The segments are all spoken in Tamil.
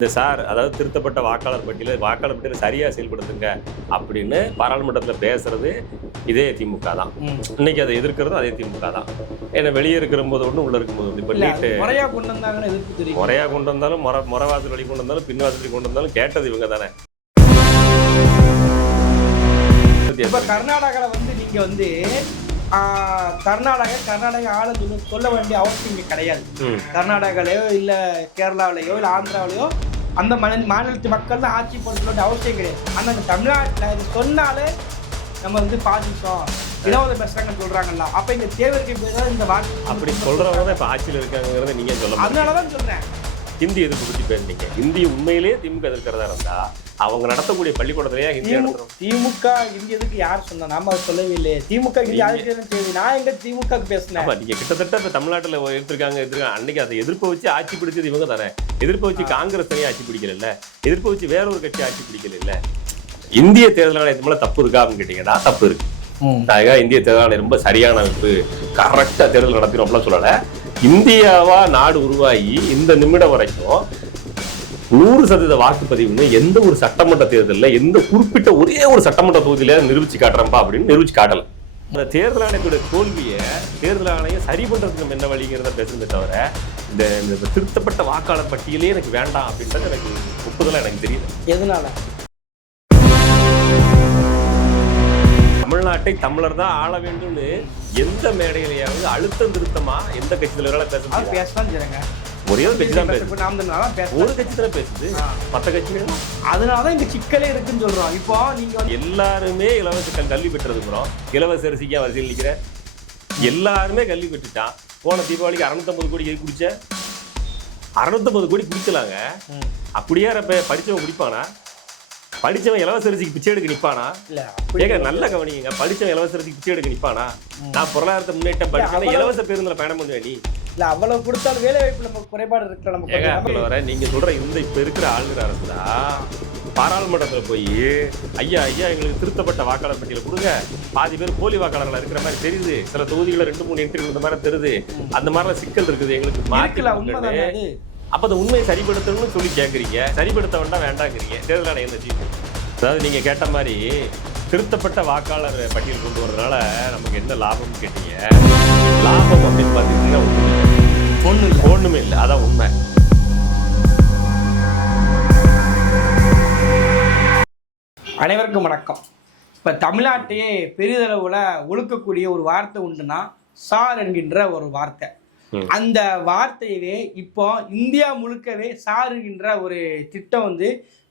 இந்த சார் அதாவது திருத்தப்பட்ட வாக்காளர் பட்டியலை சரியா செயல்படுத்துங்க அப்படின்னு பாராளுமன்றத்தில் பேசுறது இதே திமுக தான். இன்னைக்கு அதை எதிர்க்கிறதும் அதே திமுக தான். ஏன்னா வெளியே இருக்கிற போது ஒன்று உள்ள இருக்கும் போது இப்போ நீட்டு முறையா கொண்டு வந்தாங்கன்னு எதிர்ப்பு தெரியும். முறையா கொண்டு வந்தாலும் முறவாசல் வழி கொண்டு வந்தாலும் பின்வாசல் வழி கொண்டு வந்தாலும் கேட்டது இவங்க தானே. இப்ப கர்நாடகாவில் நீங்க கர்நாடகா ஆள சொல்ல வேண்டிய அவசியம் இங்கே கிடையாது. கர்நாடகாலையோ இல்ல கேரளாவிலையோ இல்ல ஆந்திராவிலையோ அந்த மாநிலத்து மக்கள் தான் ஆட்சி பொறுத்த வேண்டிய அவசியம் கிடையாது. ஆனா இந்த தமிழ்நாட்டில் இது சொன்னாலே நம்ம பாதிச்சோம் வினோத பேசுறாங்கன்னு சொல்றாங்கல்ல. அப்ப இங்க தேவைக்கு பேர் இந்த வார்த்தை அப்படி சொல்றவங்க தான் இப்ப ஆட்சியில் இருக்காங்கிறத நீங்க சொல்ல. அதனாலதான் சொல்றேன் ஹிந்தி எதிர்ப்பு பற்றி பேசுனீங்க. ஹிந்தி உண்மையிலேயே திமுக எதிர்க்கிறதா இருந்தா அவங்க நடத்தக்கூடிய பள்ளிக்கூடத்திலேயே ஹிந்தி நடத்துறோம். திமுக ஹிந்தி எதுக்கு யார் சொன்னா? நாம அதை சொல்லவே இல்லையே. திமுக ஹிந்தி யாருக்கு? நான் எங்க திமுக பேசுனேன். நீங்க கிட்டத்தட்ட இப்ப தமிழ்நாட்டுல எடுத்திருக்காங்க அன்னைக்கு அதை எதிர்ப்பை வச்சு ஆட்சி பிடிச்சது இவங்க தானே. எதிர்ப்பை வச்சு காங்கிரஸ் தனியாக ஆட்சி பிடிக்கல, எதிர்ப்பை வச்சு வேற ஒரு கட்சி ஆட்சி பிடிக்கல. இந்திய தேர்தல் ஆணையத்து மேல தப்பு இருக்கா அப்படின்னு கேட்டீங்கன்னா தப்பு இருக்கு. இந்திய தேர்தல் ஆணையம் ரொம்ப சரியான கரெக்டா தேர்தல் நடத்தினோம் அப்படிலாம் சொல்லல. இந்தியாவா நாடு உருவாகி இந்த நிமிடம் வரைக்கும் 100% வாக்குப்பதிவுன்னு எந்த ஒரு சட்டமன்ற தேர்தலில் எந்த குறிப்பிட்ட ஒரே ஒரு சட்டமன்ற தொகுதியில நிரூபிச்சு காட்டுறப்பா அப்படின்னு நிரூபிச்சு காட்டல. அந்த தேர்தல் ஆணையத்துடைய தோல்வியை தேர்தல் ஆணையம் சரி பண்றதுக்கு நம்ம என்ன வழிங்கிறத பேசுறதை தவிர இந்த திருத்தப்பட்ட வாக்காளர் பட்டியலே எனக்கு வேண்டாம் அப்படின்றது எனக்கு ஒப்புதலா எனக்கு தெரியுது. எதனால தமிழ்நாட்டை தமிழர் தான் ஆள வேண்டும்னு எந்த மேடையிலேயாவது அழுத்தம் திருத்தமா எந்த கட்சி தலைவரால பேசலாம்? ஒரே ஒரு கட்சி தான் பேசுது. ஒரு கட்சி தானே பேசுது, மற்ற கட்சிகள். அதனாலதான் இங்க சிக்கலே இருக்குன்னு சொல்றோம். இப்போ நீங்க எல்லாருமே இலவச கல்வி பெற்றிருக்கிறோம். இலவச அரிசிக்கு வரிசையில் நிற்கிற எல்லாருமே கல்வி பெற்றுட்டான். போன தீபாவளிக்கு 650 கோடி எது குடிச்ச? 650 கோடி குடிக்கலாங்க. அப்படியே படிச்சவன் குடிப்பானா? படிச்சவன் இலவச அரிசிக்கு பிச்சை எடுக்க நிப்பானா? ஏங்க நல்ல கவனிங்க. படிச்சவன் இலவச அரிசிக்கு பிச்சை எடுக்க நிப்பானா? நான் பொருளாதாரத்தை முன்னேற்றம் படிச்சேன், இலவச பேருந்துல பயணம் பண்ணுவேன். நீ இல்ல அவ்வளவு கொடுத்தாலும் வேலை வாய்ப்பு நமக்கு குறைபாடு இருக்கு. நமக்கு நீங்க சொல்ற இப்ப இருக்கிற ஆளுநர் அரசுதா பாராளுமன்றத்துல போய் ஐயா எங்களுக்கு திருத்தப்பட்ட வாக்காளர் பட்டியலை கொடுங்க, பாதி பேர் போலி வாக்காளர்களா இருக்கிற மாதிரி தெரியுது, சில தொகுதிகளை 2-3 என்ட்ரி இந்த மாதிரி தெரியுது, அந்த மாதிரிலாம் சிக்கல் இருக்குது, எங்களுக்கு மாற்றலாம். அப்ப அந்த உண்மையை சரிப்படுத்தணும்னு சொல்லி கேட்குறீங்க. சரிப்படுத்த வேண்டாங்கிறீங்க தேர்தல் ஆணையம். அதாவது நீங்க கேட்ட மாதிரி திருத்தப்பட்ட வாக்காளர் பட்டியல் கொண்டு வரதுனால நமக்கு என்ன லாபம்னு கேட்டீங்க. லாபம் அப்படின்னு பார்த்தீங்கன்னா ஒண்ணுமே இல்லை. அதான் உண்மை. அனைவருக்கும் வணக்கம். இப்ப தமிழ்நாட்டையே பெரிதளவுல ஒழுக்கக்கூடிய ஒரு வார்த்தை உண்டுன்னா சார் என்கின்ற ஒரு வார்த்தை. அந்த வார்த்தையவே இப்போ இந்தியா முழுக்கவே சார் என்கின்ற ஒரு திட்டம்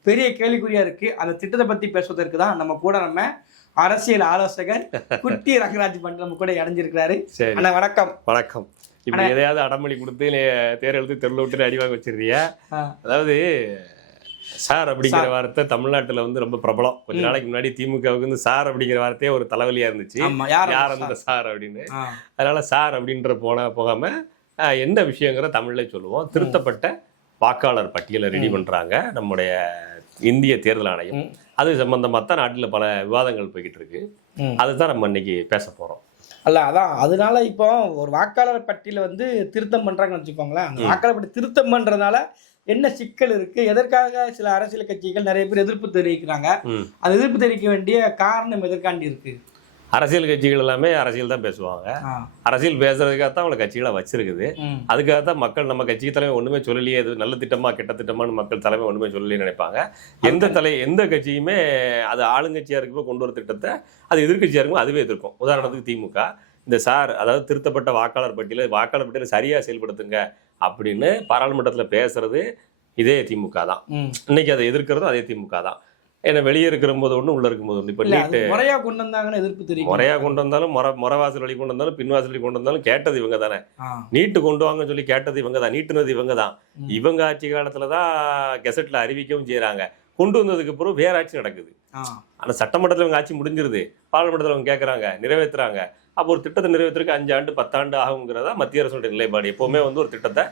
பெரிய கேள்விக்குறியா இருக்கு. அந்த திட்டத்தை பத்தி பேசுவதற்கு தான் நம்ம அரசியல் ஆலோசகர் குட்டி ரங்கராஜ் பண்ட் நம்ம கூட இணைஞ்சிருக்கிறாரு. அண்ணா வணக்கம். வணக்கம். இப்ப எதையாவது அடமொழி கொடுத்து தேர் எழுத்து தெருள விட்டு அடிவாங்க வச்சிருக்கிய. அதாவது சார் அப்படிங்கிற வார்த்தை தமிழ்நாட்டுல ரொம்ப பிரபலம். கொஞ்ச நாளைக்கு முன்னாடி திமுகவுக்கு சார் அப்படிங்கிற வார்த்தையே ஒரு தலைவலியா இருந்துச்சு. யார் அந்த சார் அப்படின்னு. அதனால சார் அப்படின்ற போகாம என்ன விஷயங்கிற தமிழ்ல சொல்லுவோம். திருத்தப்பட்ட வாக்காளர் பட்டியலை ரெடி பண்றாங்க நம்முடைய இந்திய தேர்தல் ஆணையம். அது சம்பந்தமா தான் நாட்டில் பல விவாதங்கள் போய்கிட்டு இருக்கு. அதுதான் நம்ம இன்னைக்கு பேச போறோம். அல்ல அதான் அதனால இப்போ ஒரு வாக்காளர் பட்டியல திருத்தம் பண்றாங்கன்னு வச்சுக்கோங்களேன். அந்த வாக்காளர் பட்டியல் திருத்தம் பண்றதுனால என்ன சிக்கல் இருக்கு? எதற்காக சில அரசியல் கட்சிகள் நிறைய பேர் எதிர்ப்பு தெரிவிக்கிறாங்க? அந்த எதிர்ப்பு தெரிவிக்க வேண்டிய காரணம் எதற்காண்டி இருக்கு? அரசியல் கட்சிகள் எல்லாமே அரசியல் தான் பேசுவாங்க. அரசியல் பேசுறதுக்காகத்தான் அவங்களை கட்சிகளை வச்சிருக்குது. அதுக்காகத்தான் மக்கள் நம்ம கட்சி தலைமை ஒண்ணுமே சொல்லலையே, இது நல்ல திட்டமா கெட்ட திட்டமானு மக்கள் தலைமை ஒண்ணுமே சொல்லலையே நினைப்பாங்க. எந்த கட்சியுமே அது ஆளுங்கட்சியா இருக்கும்போது கொண்டு வர திட்டத்தை அது எதிர்கட்சியா இருக்கும் அதுவே எதிர்க்கும். உதாரணத்துக்கு திமுக இந்த சார் அதாவது திருத்தப்பட்ட வாக்காளர் பட்டியலை சரியா செயல்படுத்துங்க அப்படின்னு பாராளுமன்றத்துல பேசுறது இதே திமுக தான். இன்னைக்கு அதை எதிர்க்கிறதும் அதே திமுக தான். ஏன்னா வெளியே இருக்கிற போது ஒன்று உள்ள இருக்கும் போது ஒன்று. இப்போ நீட்டு முறையா கொண்டு வந்தாங்கன்னு எதிர்ப்பு தெரியும். முறையா கொண்டு வந்தாலும் முறவாசல் வழி கொண்டு வந்தாலும் பின்வாசல் வழி கொண்டு வந்தாலும் கேட்டது இவங்க தானே. நீட்டு கொண்டு வாங்கன்னு சொல்லி கேட்டது இவங்க தான், நீட்டுனது இவங்க தான். இவங்க ஆட்சி காலத்துலதான் கெசட்ல அறிவிக்கவும் செய்யறாங்க. கொண்டு வந்ததுக்கு அப்புறம் வேற ஆட்சி நடக்குது. ஆனா சட்டமன்றத்தில் இவங்க ஆட்சி முடிஞ்சிருது, பாராளுமன்றத்தில் அவங்க கேட்கறாங்க, நிறைவேற்றுறாங்க. அப்போ ஒரு திட்டத்தை நிறைவேற்றுறதுக்கு 5 ஆண்டு 10 ஆண்டு ஆகுங்கிறதா மத்திய அரசுடைய நிலைப்பாடு. எப்பவுமே ஒரு திட்டத்தை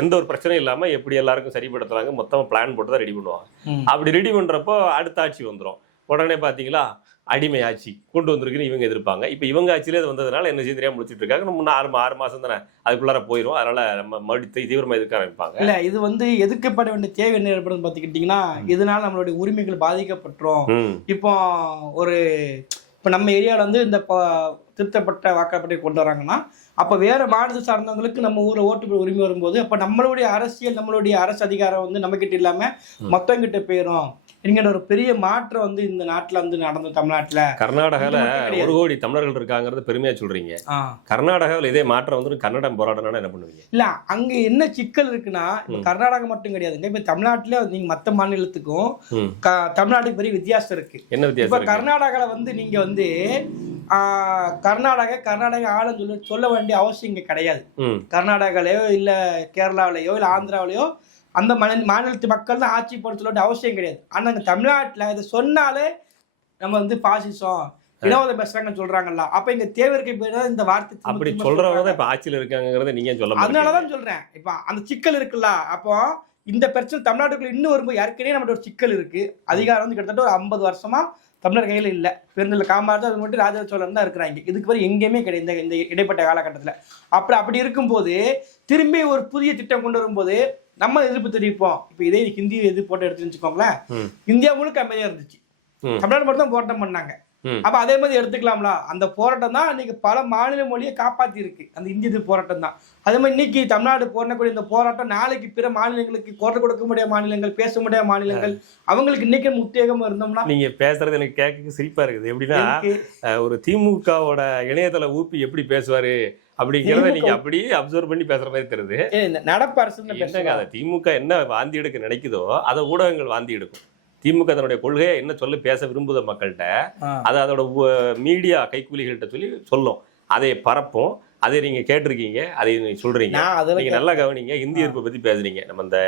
எந்த ஒரு பிரச்சனையும் இல்லாமல் எப்படி எல்லாருக்கும் சரிப்படுத்துறாங்க மொத்தமாக பிளான் போட்டு தான் ரெடி பண்ணுவாங்க. அப்படி ரெடி பண்ணுறப்போ அடுத்த ஆட்சி வந்துடும். உடனே பாத்தீங்களா அடிமை ஆட்சி கொண்டு வந்திருக்குன்னு இவங்க எதிர்ப்பாங்க. இப்ப இவங்க ஆட்சியிலே அது வந்ததுனால என்ன செய்ய தெரியாம முடிச்சிட்டு இருக்காங்க. நம்ம 6 மாசம் தானே அதுக்குள்ளார போயிடும். அதனால நம்ம மறுபடியும் தீவிரமா எதிர்க்க ஆரம்பிப்பாங்க. இல்ல இது எதிர்க்கப்பட வேண்டிய தேவை என்ன ஏற்படும் பாத்துக்கிட்டீங்கன்னா, இதனால நம்மளுடைய உரிமைகள் பாதிக்கப்பட்டுரும். இப்போ நம்ம ஏரியாவில் வந்து இந்த திருத்தப்பட்ட வாக்காளர்பட்டியை கொண்டு வராங்கன்னா, அப்போ வேற மாநிலத்தை சார்ந்தவங்களுக்கு நம்ம ஊரில் ஓட்டு உரிமை வரும்போது, அப்போ நம்மளுடைய அரசியல், நம்மளுடைய அரசு அதிகாரம் வந்து நம்மகிட்ட இல்லாமல் மொத்தங்கிட்ட போயிடும் என்கிற ஒரு பெரிய மாற்றம் வந்து இந்த நாட்டில் வந்து நடந்த தமிழ்நாட்டில். கர்நாடகாவில் 1 கோடி தமிழர்கள் இருக்காங்கிறது பெருமையா சொல்றீங்க. கர்நாடகாவில் இதே மாற்றம் வந்து கன்னடம் போராடணும்னா என்ன பண்ணுவீங்க? இல்ல அங்க என்ன சிக்கல் இருக்குன்னா, கர்நாடகா மட்டும் கிடையாதுங்க. இப்ப தமிழ்நாட்டுல நீங்க மத்த மாநிலத்துக்கும் தமிழ்நாட்டுக்கு பெரிய வித்தியாசம் இருக்கு. என்ன வித்தியாசம்? இப்ப கர்நாடகால வந்து நீங்க வந்து கர்நாடகா ஆளுன்னு சொல்ல வேண்டிய அவசியம் இங்க கிடையாது. கர்நாடகாலயோ இல்ல கேரளாவிலயோ இல்ல ஆந்திராவிலயோ அந்த மாநிலத்து மக்கள் தான் ஆட்சி போட சொல்ல வேண்டிய அவசியம் கிடையாது. ஆனா இங்க தமிழ்நாட்டுல இதை சொன்னாலே நம்ம வந்து பாசிசம் வினோத பேசுறாங்கன்னு சொல்றாங்கல்ல. அப்ப இங்க தேவைக்கு போய் இந்த வார்த்தை அப்படி சொல்றவங்க தான் இப்ப ஆட்சியில் இருக்காங்கிறத நீங்க சொல்ல முடியும். அதனாலதான் சொல்றேன். இப்ப அந்த சிக்கல் இருக்குல்ல, அப்போ இந்த பிரச்சனை தமிழ்நாட்டுக்குள்ள இன்னும் வரும்போது ஏற்கனவே நம்மளோட ஒரு சிக்கல் இருக்கு. அதிகாரம் வந்து கிட்டத்தட்ட ஒரு 50 வருஷமா தமிழர் கையில் இல்லை. பெருந்தல் காமராஜர் அது மட்டும் ராஜராஜ சோழன் தான் இருக்கிறாங்க. இதுக்கு பிறகு எங்கேயுமே கிடையாது இந்த இடைப்பட்ட காலகட்டத்தில். அப்படி இருக்கும்போது திரும்பி ஒரு புதிய திட்டம் கொண்டு வரும்போது நம்ம எதிர்ப்பு தெரிவிப்போம். இப்போ இதே ஹிந்தி எதிர்ப்பு போட்டு எடுத்துன்னு வச்சுக்கோங்களேன். இந்தியா முழுக்க அமைதியா இருந்துச்சு, தமிழ்நாடு மட்டும் தான் போராட்டம் பண்ணாங்க. அப்ப அதே மாதிரி எடுத்துக்கலாம்ல. அந்த போராட்டம் தான் இன்னைக்கு பல மாநில மொழியை காப்பாத்தி இருக்கு, அந்த இந்திய எதிர்ப்பு போராட்டம் தான். அதே மாதிரி இன்னைக்கு தமிழ்நாடு போராடக்கூடிய இந்த போராட்டம் நாளைக்கு பிற மாநிலங்களுக்கு குரல் கொடுக்க முடியாத மாநிலங்கள், பேச முடியாத மாநிலங்கள், அவங்களுக்கு இன்னைக்கு உத்தேகமா இருந்தோம்னா. நீங்க பேசுறது எனக்கு கேட்க சிரிப்பா இருக்குது. எப்படின்னா ஒரு திமுகவோட இணையதள ஊப்பி எப்படி பேசுவாரு அப்படிங்கிறத நீங்க அப்படியே அப்சர்வ் பண்ணி பேசுற மாதிரி தெரியுது. நடப்பு அரசு திமுக என்ன வாந்தி எடுக்க நினைக்குதோ அதை ஊடகங்கள் வாந்தி எடுக்கும். திமுக தன்னுடைய கொள்கையை என்ன சொல்லி பேச விரும்புத மக்கள்கிட்ட அதை அதோட மீடியா கைக்கூலிகள்கிட்ட சொல்லி சொல்லும். அதை பரப்பும். அதை நீங்க கேட்டிருக்கீங்க, அதை நீங்க சொல்றீங்க. நீங்க நல்லா கவனிங்க. இந்திய எதிர்ப்பை பத்தி பேசுறீங்க. நம்ம இந்த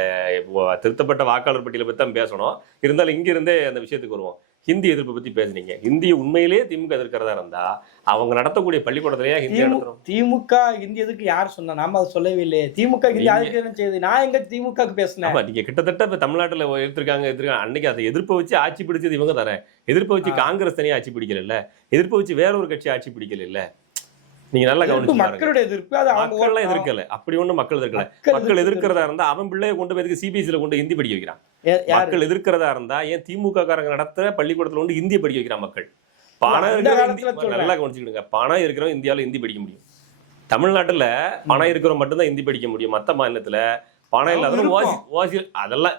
திருத்தப்பட்ட வாக்காளர் பட்டியலை பத்தி தான் பேசணும். இருந்தாலும் இங்க இருந்தே அந்த விஷயத்துக்கு வருவோம். ஹிந்தி எதிர்ப்பை பத்தி பேசுனீங்க. ஹிந்தி உண்மையிலேயே திமுக எதிர்க்கிறதா இருந்தா அவங்க நடத்தக்கூடிய பள்ளிக்கூடத்திலேயே ஹிந்தி நடத்துறோம். திமுக ஹிந்தி எதுக்கு யார் சொன்னா? நாம அதை சொல்லவே இல்லையே. திமுக ஹிந்தி அதுக்கு செய்யுது. நான் எங்க திமுக பேசினேன்? நீங்க கிட்டத்தட்ட இப்ப தமிழ்நாட்டுல எடுத்திருக்காங்க. அன்னைக்கு அதை எதிர்ப்பை வச்சு ஆட்சி பிடிச்சது இவங்க தானே. எதிர்ப்பை வச்சு காங்கிரஸ் தனியா ஆட்சி பிடிக்கல, எதிர்ப்பை வச்சு வேற ஒரு கட்சி ஆட்சி பிடிக்கல. நீங்க நல்லா கவனிச்சு மக்களுடைய எதிர்ப்பு அது மக்கள் எதிர்க்கல. அப்படி ஒண்ணு மக்கள் எதிர்க்கல. மக்கள் எதிர்க்கிறதா இருந்தா அவன் பிள்ளைய கொண்டு போய் சிபிஎஸ்சில கொண்டு ஹிந்தி படிக்க வைக்கிறான். மக்கள் எதிர்க்கிறதா இருந்தா ஏன் திமுக காரங்க நடத்துற பள்ளிக்கூடத்துல கொண்டு ஹிந்தி படிக்க வைக்கிறான் மக்கள். பணம் இருக்கிறவங்க நல்லா கவனிச்சுக்கிடுங்க. பணம் இருக்கிறவங்க இந்தியாவில ஹிந்தி படிக்க முடியும். தமிழ்நாட்டுல பணம் இருக்கிறவங்க மட்டும்தான் ஹிந்தி படிக்க முடியும். மத்த மாநிலத்துல பணம் இல்லாத அதெல்லாம்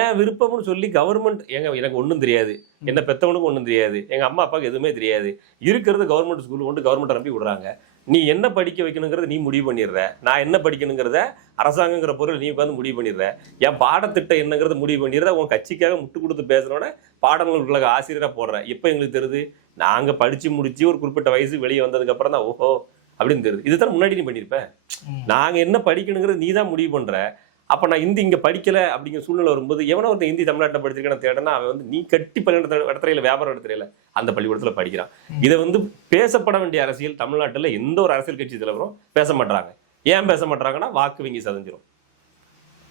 ஏன் விருப்பம்னு சொல்லி கவர்மெண்ட் எனக்கு ஒன்றும் தெரியாது, என்ன பெத்தவனுக்கு ஒன்றும் தெரியாது, எங்க அம்மா அப்பாவுக்கு எதுவுமே தெரியாது, இருக்கிறது கவர்மெண்ட் ஸ்கூல் கொண்டு கவர்மெண்ட் நம்பி விடுறாங்க. நீ என்ன படிக்க வைக்கணுங்கிறத நீ முடிவு பண்ணிடுற, நான் என்ன படிக்கணுங்கிறத அரசாங்கங்கிற பொருள் நீ உட்காந்து முடிவு பண்ணிடுற, என் பாடத்திட்டம் என்னங்கிறத முடிவு பண்ணிடுற. உன் கட்சிக்காக முட்டு கொடுத்து பேசுறோட பாடங்களுக்கு ஆசிரியராக போடுற. இப்போ எங்களுக்கு தெரியுது, நாங்க படிச்சு முடிச்சு ஒரு குறிப்பிட்ட வயசு வெளியே வந்ததுக்கு அப்புறம் தான் ஓஹோ அப்படின்னு தெரியுது. இதுதான் முன்னாடி நீ பண்ணிருப்ப. நாங்க என்ன படிக்கணுங்கிறது நீ தான் முடிவு பண்ற. அப்ப நான் ஹிந்தி இங்க படிக்கல அப்படிங்கிற சூழ்நிலை வரும்போது எவனோ ஒருத்தர் ஹிந்தி தமிழ்நாட்டில் படிச்சிருக்கேன்னு தேடனா அவன் வந்து நீ கட்டி இடத்துல வியாபாரம் இடத்துல அந்த பள்ளிக்கூடத்துல படிக்கிறான். இதை வந்து பேசப்பட வேண்டிய அரசியல் தமிழ்நாட்டுல எந்த ஒரு அரசியல் கட்சி தலைவரும் பேச மாட்டாங்க. ஏன் பேச மாட்டாங்கன்னா வாக்கு வங்கி சதஞ்சிரும்.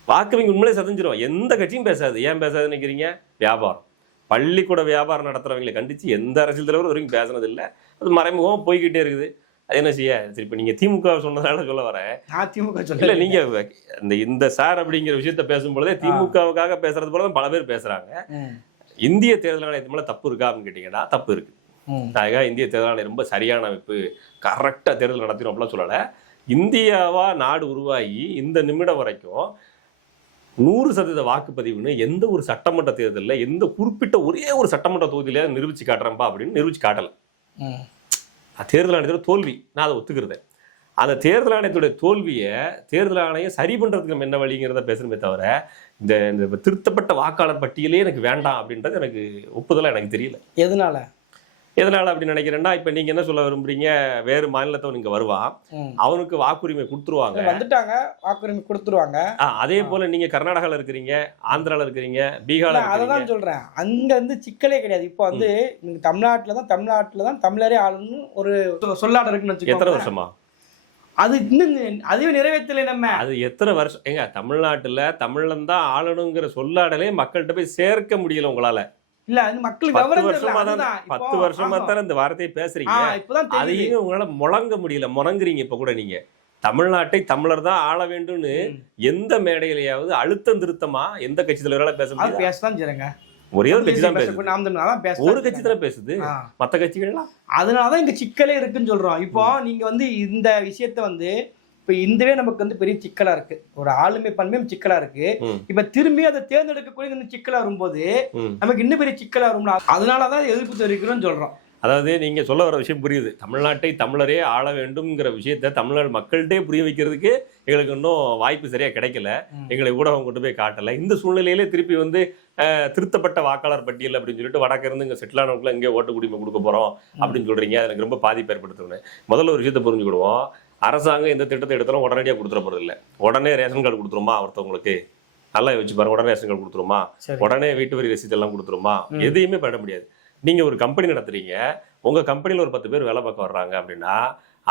வாக்கு வங்கி உண்மையிலே சதஞ்சிரும். எந்த கட்சியும் பேசாது. ஏன் பேசாதுன்னு நினைக்கிறீங்க? வியாபாரம். பள்ளிக்கூட வியாபாரம் நடத்துறவங்களை கண்டிச்சு எந்த அரசியல் தலைவரும் வரைக்கும் பேசுனது இல்லை. அது மறைமுகமா போய்கிட்டே இருக்குது. அது என்ன செய்ய? சரி, இப்ப நீங்க திமுக சொன்னதால சொல்ல வரேன். இல்ல, நீங்க இந்த சார் அப்படிங்கிற விஷயத்த பேசும்பொழுதே திமுகவுக்காக பேசுறது போலதான் பல பேர் பேசுறாங்க. இந்திய தேர்தல் ஆணையத்து மேல தப்பு இருக்கா அப்படின்னு கேட்டீங்கன்னா தப்பு இருக்கு. இந்திய தேர்தல் ஆணையம் ரொம்ப சரியான அமைப்பு, கரெக்டா தேர்தல் நடத்திடும் அப்படிலாம் சொல்லல. இந்தியாவா நாடு உருவாகி இந்த நிமிடம் வரைக்கும் 100% வாக்குப்பதிவுன்னு எந்த ஒரு சட்டமன்ற தேர்தலில் எந்த குறிப்பிட்ட ஒரே ஒரு சட்டமன்ற தொகுதியில நிரூபிச்சு காட்டுறேன்ப்பா அப்படின்னு நிரூபிச்சு காட்டல. தேர்தல் ஆணையத்தோட தோல்வி, நான் அதை ஒத்துக்கிறேன். அந்த தேர்தல் ஆணையத்துடைய தோல்வியை தேர்தல் ஆணையம் சரி பண்றதுக்கு நம்ம என்ன வழிங்கிறத பேசணுமே தவிர இந்த திருத்தப்பட்ட வாக்காளர் பட்டியலே எனக்கு வேண்டாம் அப்படின்றது எனக்கு ஒப்புதலா எனக்கு தெரியல. எதனால அப்படி நினைக்கிறேன்னா, இப்ப நீங்க என்ன சொல்ல விரும்புறீங்க? வேறு மாநிலத்தவன் இங்க வருவான், அவனுக்கு வாக்குரிமை கொடுத்துருவாங்க, வாக்குரிமை கொடுத்துருவாங்க. அதே போல நீங்க கர்நாடகால இருக்கிறீங்க, ஆந்திரால இருக்கிறீங்க, பீகார்ல அதான் சொல்றேன். அங்க வந்து சிக்கலே கிடையாது. இப்போ வந்து நீங்க தமிழ்நாட்டுல தான் தமிழரே ஆளுன்னு ஒரு சொல்லாட இருக்குன்னு வச்சுக்கோங்க. எத்தனை வருஷமா அது இன்னும் அதுவே நிறைவேற்றல. நம்ம அது எத்தனை வருஷம் ஏங்க தமிழ்நாட்டுல தமிழன் தான் ஆளணுங்கிற சொல்லாடலே மக்கள்கிட்ட போய் சேர்க்க முடியல உங்களால. இல்ல அது மக்களுக்கு 10 விவரம் வருஷமா தெரியல. தான் அதுதான் 10 வருஷமா ஆமா. தானே இந்த வார்த்தையை பேசுறீங்க. இப்பதான் தெரியுது. அதையும் உங்களால முழங்க முடியல, முணங்குறீங்க. இப்ப கூட நீங்க தமிழ்நாட்டை தமிழர் தான் ஆள வேண்டும்னு எந்த மேடையிலையாவது அழுத்தம் திருத்தமா எந்த கட்சி தலைவரால பேச அது முடியாது? பேசதான் செய்றேங்க. ஒரே ஒரு கட்சி தான் பேசுது. நாம் தமிழர் தான் பேச. ஒரு கட்சி தான் பேசுது, மத்த கட்சிகள்லாம். அதனாலதான் இங்க சிக்கலே இருக்குன்னு சொல்றோம். இப்போ நீங்க வந்து இந்த விஷயத்த வந்து இப்ப இந்தவே நமக்கு வந்து பெரிய சிக்கலா இருக்கு. ஒரு ஆளுமை பண்பையும் சிக்கலா இருக்கு. இப்ப திரும்பி அதை தேர்ந்தெடுக்கக்கூடிய இந்த சிக்கலா வரும்போது நமக்கு இன்னும் பெரிய சிக்கலா வரும்ல. அதனாலதான் எதிர்ப்பு தெரிவிக்கிறோம்னு சொல்றோம். அதாவது நீங்க சொல்ல வர விஷயம் புரியுது. தமிழ்நாட்டை தமிழரே ஆள வேண்டும்ங்கிற விஷயத்த தமிழ்நாடு மக்கள்கிட்டே புரிய வைக்கிறதுக்கு எங்களுக்கு இன்னும் வாய்ப்பு சரியா கிடைக்கல. எங்களை ஊடகம் கொண்டு போய் காட்டல. இந்த சூழ்நிலையிலே திருப்பி வந்து திருத்தப்பட்ட வாக்காளர் பட்டியல் அப்படின்னு சொல்லிட்டு வடக்கு இருந்து இங்க செட்டில் ஆனவங்களுக்குள்ள இங்கே ஓட்டு குடிமை கொடுக்க போறோம் அப்படின்னு சொல்றீங்க. அது எனக்கு ரொம்ப பாதிப்பு ஏற்படுத்துவேன். முதல்ல ஒரு விஷயத்தை புரிஞ்சுக்கிடுவோம். அரசாங்கம் எந்த திட்டத்தை எடுத்தாலும் உடனடியாக கொடுத்துட போறது இல்லை. உடனே ரேஷன் கார்டு கொடுத்துருமா ஒருத்தவங்களுக்கு? நல்லா யோசிச்சு பாருங்க. உடனே ரேஷன் கார்டு கொடுத்துருமா? உடனே வீட்டு வரி ரசீது எல்லாம் கொடுத்துருமா? எதையுமே பண்ண முடியாது. நீங்க ஒரு கம்பெனி நடத்துறீங்க, உங்க கம்பெனில ஒரு 10 பேர் வேலை பார்க்க வர்றாங்க அப்படின்னா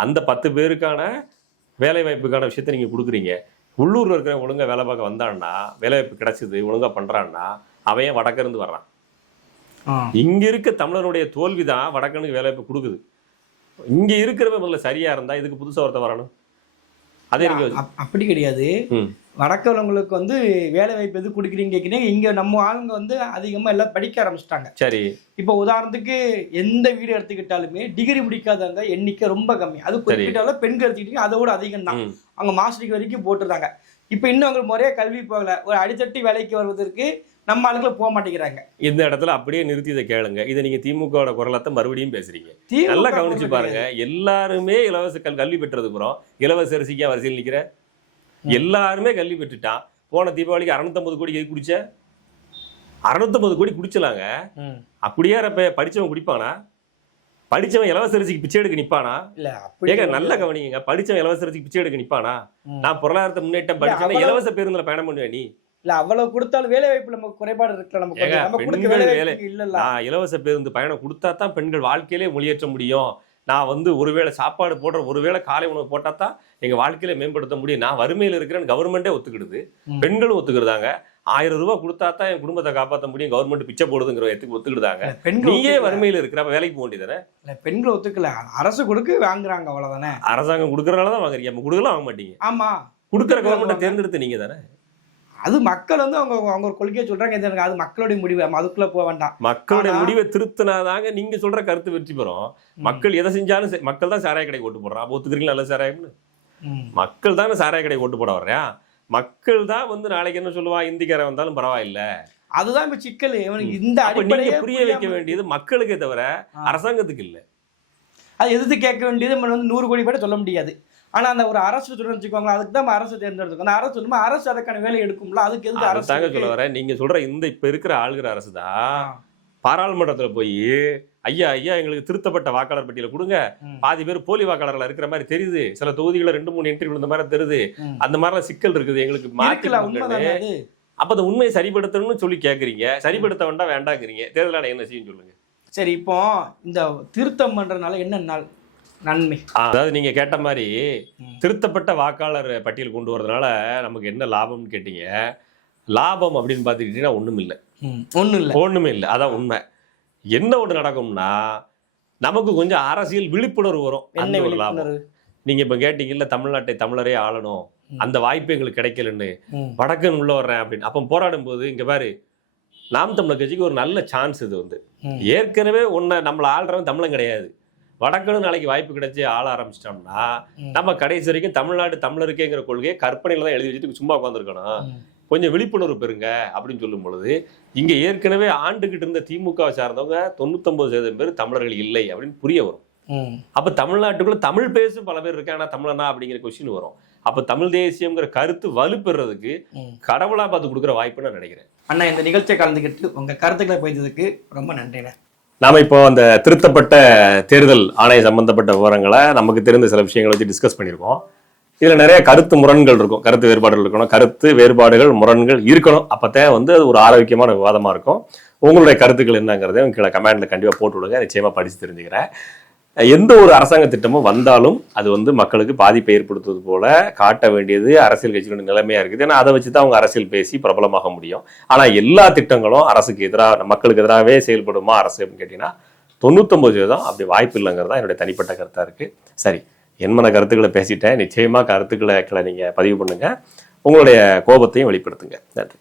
அந்த 10 பேருக்கான வேலை வாய்ப்புக்கான விஷயத்த நீங்க கொடுக்குறீங்க. உள்ளூர்ல இருக்கிற ஒழுங்கா வேலை பார்க்க வந்தான்னா, வேலை வாய்ப்பு கிடைச்சது, ஒழுங்கா பண்றான்னா, அவன் வடக்க இருந்து வர்றான். இங்க இருக்க தமிழனுடைய தோல்விதான் வடக்கனுக்கு வேலை வாய்ப்பு கொடுக்குது. இங்க இருக்கிறவங்க முதல்ல சரியா இருந்தா இதுக்கு புதுசா ஒருத்த வரணும். அதே நீங்க அப்படி கிடையாது. வடக்கு உள்ளவங்களுக்கு வந்து வேலை வாய்ப்பு எது கொடுக்குறீங்க கேட்குறீங்க. இங்க நம்ம ஆளுங்க வந்து அதிகமா எல்லாம் படிக்க ஆரம்பிச்சிட்டாங்க. சரி, இப்போ உதாரணத்துக்கு எந்த வீடு எடுத்துக்கிட்டாலுமே டிகிரி முடிக்காதவங்க எண்ணிக்கை ரொம்ப கம்மி. அது குறிப்பிட்டாலும் பெண்கள் எடுத்துக்கிட்டீங்க அதோட அதிகம் தான். அவங்க மாஸ்டர் டிகிரி வரைக்கும் போட்டுருந்தாங்க. இப்போ இன்னும் அவங்க முறையா கல்வி போகல. ஒரு அடித்தட்டி வேலைக்கு வருவதற்கு நம்ம ஆளுங்களை போக மாட்டேங்கிறாங்க. இந்த இடத்துல அப்படியே நிறுத்தி இதை கேளுங்க. இதை நீங்க திமுகவோட குரலத்தை மறுபடியும் பேசுறீங்க. நல்லா கவனிச்சு பாருங்க. எல்லாருமே இலவச கல்வி பெற்றதுக்குறோம். இலவச அரிசிக்கு வரிசையில் நிக்கிற எல்லாருமே கல்வி பெற்றுட்டான். போன தீபாவளிக்கு 650 கோடி எது குடிச்ச? 650 கோடி குடிச்சலாங்க. அப்படியே படிச்சவன் குடிப்பானா? படிச்சவன் இலவச அரிசிக்கு பிச்சை எடுக்க நிப்பானா? ஏங்க நல்லா கவனிங்க. படிச்சவன் இலவச அரிசிக்கு பிச்சை எடுக்க நிப்பானா? நான் பொருளாதாரத்தை முன்னேற்றம் படிச்சேன், இலவச பேருந்துல பயணம் பண்ணுவேன். நீ இல்ல அவ்வளவு கொடுத்தாலும் வேலை வாய்ப்பு நமக்கு குறைபாடு இருக்குல்ல. இலவச பேருந்து பயணம் கொடுத்தா தான் பெண்கள் வாழ்க்கையிலே முன்னேற்ற முடியும். நான் வந்து ஒருவேளை சாப்பாடு போடுற, ஒருவேளை காலை உணவு போட்டா தான் எங்க வாழ்க்கையில மேம்படுத்த முடியும். நான் வறுமையில இருக்கிறேன்னு கவர்மெண்டே ஒத்துக்கிடுது, பெண்களும் ஒத்துக்கிடுதாங்க. 1000 ரூபாய் கொடுத்தா தான் என் குடும்பத்தை காப்பாற்ற முடியும், கவர்மெண்ட் பிச்சை போடுதுங்கிற எத்துக்கு ஒத்துக்கிடுதாங்க. நீயே வறுமையில இருக்கிற வேலைக்கு போக வேண்டியதானே? பெண்கள் ஒத்துக்கல, அரசு கொடுக்க வாங்குறாங்க, அவ்வளவுதானே. அரசாங்கம் கொடுக்கறனாலதான் வாங்குறீங்க, கொடுக்கலாம் வாங்க மாட்டீங்க. ஆமா, கொடுக்குற கவர்மெண்ட்டை தேர்ந்தெடுத்து நீங்க தானே. அது மக்கள் வந்து அவங்க ஒரு கொள்கையை சொல்றாங்க. அது மக்களுடைய முடிவு, அதுக்குள்ள போக வேண்டாம். மக்களுடைய முடிவை திருத்தினாதாங்க நீங்க சொல்ற கருத்து வெற்றி பெறும். மக்கள் எதை செஞ்சாலும் மக்கள் தான் சாராய கடைக்கு ஓட்டு போடுறான். அப்போ ஒத்துக்கிறீங்களா? நல்ல சாராயம்னு மக்கள் தானே சாராய கடைக்கு ஓட்டு போட வர்றேன். மக்கள் தான் வந்து நாளைக்கு என்ன சொல்லுவான், இந்திக்காரன் வந்தாலும் பரவாயில்ல. அதுதான் இப்ப சிக்கல். இந்த அடிப்படையை புரிய வைக்க வேண்டியது மக்களுக்கே தவிர அரசாங்கத்துக்கு இல்லை. அது எதிர்த்து கேட்க வேண்டியது நம்ம வந்து 100 கோடி பேர் சொல்ல முடியாது. ஆனா அந்த ஒரு அரசு சொல்றேன்னு வச்சுக்கோங்களேன், அதுக்கு தான் அரசு தேர்ந்தெடுக்கும். அந்த அரசு சொல்லுமா, அரசு அதுக்கான வேலை எடுக்கும்ல. அதுக்கு எதுக்கு அரசு தாங்க சொல்ல வர? நீங்க சொல்ற இந்த இப்ப இருக்கிற ஆளுகிற அரசு தான் பாராளுமன்றத்துல போய் ஐயா எங்களுக்கு திருத்தப்பட்ட வாக்காளர் பட்டியலை கொடுங்க, பாதி பேர் போலி வாக்காளர்கள் இருக்கிற மாதிரி தெரியுது, சில தொகுதிகளை 2-3 என்ட்ரி விழுந்த மாதிரி தெரியுது, அந்த மாதிரிலாம் சிக்கல் இருக்குது, எங்களுக்கு மாற்றலாம். அப்ப அந்த உண்மையை சரிப்படுத்தணும்னு சொல்லி கேட்குறீங்க. சரிப்படுத்த வேண்டாங்கிறீங்க. தேர்தல் ஆணையம் என்ன செய்யும் சொல்லுங்க. சரி, இப்போ இந்த திருத்தம் பண்றதுனால என்ன நன்மை? அதாவது நீங்க கேட்ட மாதிரி திருத்தப்பட்ட வாக்காளர் பட்டியல் கொண்டு வரதுனால நமக்கு என்ன லாபம்னு கேட்டீங்க. லாபம் அப்படின்னு பார்த்துக்கிட்டீங்கன்னா ஒண்ணுமே இல்லை. அதான் உண்மை. என்ன ஒன்று நடக்கும்னா, நமக்கு கொஞ்சம் அரசியல் விழிப்புணர்வு வரும். என்ன ஒரு லாபம்? நீங்க இப்ப கேட்டீங்கல்ல, தமிழ்நாட்டை தமிழரே ஆளணும், அந்த வாய்ப்பு எங்களுக்கு கிடைக்கலன்னு, வடக்குன்னு உள்ள வர்றேன் அப்படின்னு. அப்ப போராடும் போது இங்க பாரு, நாம் தமிழர் கட்சிக்கு ஒரு நல்ல சான்ஸ். இது வந்து ஏற்கனவே நம்மள ஆள்றவன் தமிழன் கிடையாது. வடக்குன்னு நாளைக்கு வாய்ப்பு கிடைச்சி ஆள ஆரம்பிச்சிட்டோம்னா, நம்ம கடைசி வரைக்கும் தமிழ்நாடு தமிழருக்கேங்கிற கொள்கையை கற்பனையில தான் எழுதி வச்சுட்டு சும்மா உட்காந்துருக்கணும். கொஞ்சம் விழிப்புணர்வு பெறுங்க அப்படின்னு சொல்லும் பொழுது, இங்க ஏற்கனவே ஆண்டுகிட்டு இருந்த திமுக சார்ந்தவங்க 99% பேர் தமிழர்கள் இல்லை அப்படின்னு புரிய வரும். அப்ப தமிழ்நாட்டுக்குள்ள தமிழ் பேசும் பல பேர் இருக்காங்க, தமிழனா அப்படிங்கிற கொஸ்டின் வரும். அப்ப தமிழ் தேசியம்ங்கிற கருத்து வலுப்பெறதுக்கு கடவுளா பார்த்து கொடுக்குற வாய்ப்புன்னு நான் நினைக்கிறேன். அண்ணா, இந்த நிகழ்ச்சியை கலந்துக்கிட்டு உங்க கருத்துக்களை பகிர்ந்ததுக்கு ரொம்ப நன்றிண்ணா. நாம இப்போ அந்த திருத்தப்பட்ட தேர்தல் ஆணைய சம்பந்தப்பட்ட விவரங்களை, நமக்கு தெரிந்த சில விஷயங்களை வச்சு டிஸ்கஸ் பண்ணியிருக்கோம். இதுல நிறைய கருத்து முரண்கள் இருக்கும், கருத்து வேறுபாடுகள் இருக்கணும். கருத்து வேறுபாடுகள், முரண்கள் இருக்கணும். அப்பதான் வந்து அது ஒரு ஆரோக்கியமான விவாதமா இருக்கும். உங்களுடைய கருத்துக்கள் என்னங்கிறத கீழே கமெண்ட்ல கண்டிப்பா போட்டு விடுங்க. நிச்சயமா படிச்சு தெரிஞ்சுக்கிறேன். எந்த ஒரு அரசாங்க திட்டமும் வந்தாலும் அது வந்து மக்களுக்கு பாதிப்பை ஏற்படுத்துவது போல காட்ட வேண்டியது அரசியல் கட்சிகளோட நிலைமையா இருக்குது. ஏன்னா அதை வச்சுதான் அவங்க அரசியல் பேசி பிரபலமாக முடியும். ஆனா எல்லா திட்டங்களும் அரசுக்கு எதிராக மக்களுக்கு எதிராகவே செயல்படுமா அரசு அப்படின்னு கேட்டீங்கன்னா 99% அப்படி வாய்ப்பு இல்லைங்கிறதா என்னுடைய தனிப்பட்ட கருத்தா இருக்கு. சரி, என்மன கருத்துக்களை பேசிட்டேன். நிச்சயமா கருத்துக்களை நீங்க பதிவு பண்ணுங்க, உங்களுடைய கோபத்தையும் வெளிப்படுத்துங்க. நன்றி.